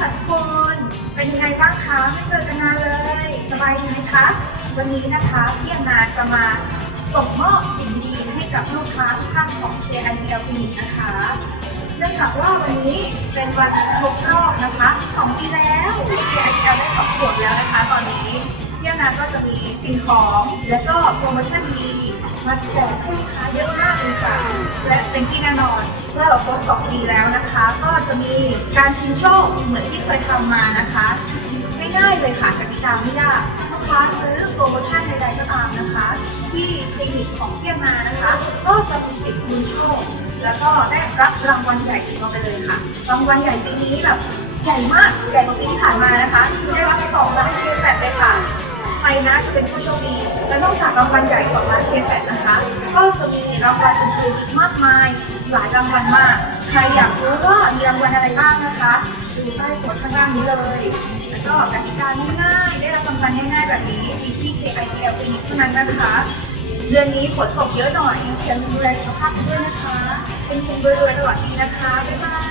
ค่ะทุกคนเป็นยังไงบ้างคะไม่เจอกันนานเลยสบายดีไหมคะวันนี้นะคะพี่อนาจะมาส่งมอบสิ่งดีให้กับลูกค้าทุกท่านของ KIL Clinic นะคะเนื่องจากว่าวันนี้เป็นวันครบรอบนะคะ2ปีแล้ว KIL ได้สองขวบแล้วนะคะ ตอนนี้พี่อนาก็จะมีสิ่งของ และก็โปรโมชั่นดีมาแจกให้ลูกค้าเยอะมากเลยค่ะ เมื่อเราครบ2ปีแล้วนะคะ ก็จะมีการชิงโชคเหมือนที่เคยทำมานะคะง่ายๆเลยค่ะกติกาไม่ยากลูกค้าซื้อโปรโมชั่นใดๆก็ตามนะคะ ที่คลินิกของเที่ยงนานะคะ ก็จะมีสิทธิ์ลุ้นโชคแล้วก็ได้รับรางวัลใหญ่ถึงเราไปเลยค่ะรางวัลใหญ่ปีนี้แบบใหญ่มากใหญ่กว่าปีที่ผ่านมานะคะได้รับสองล้านเคแปดเลยค่ะใครนะจะเป็นผู้โชคดีและนอกจากรางวัลใหญ่ของร้านเคแปดนะคะ ก็จะมีรางวัลอื่นๆมากมาย หลายรางวัลมาก ใครอยากรู้ว่ามีรางวัลอะไรบ้างนะคะดูใต้หัวข้างล่างนี้เลย แล้วก็กติกาง่ายๆได้รับรางวัลง่ายๆแบบนี้มีที่ KIL ปีนี้เท่านั้นนะคะ เดือนนี้ฝนตกเยอะหน่อยยังดูแลสุขภาพด้วยนะคะ เป็นคุณรวยๆตลอดปีนะคะบ๊ายบาย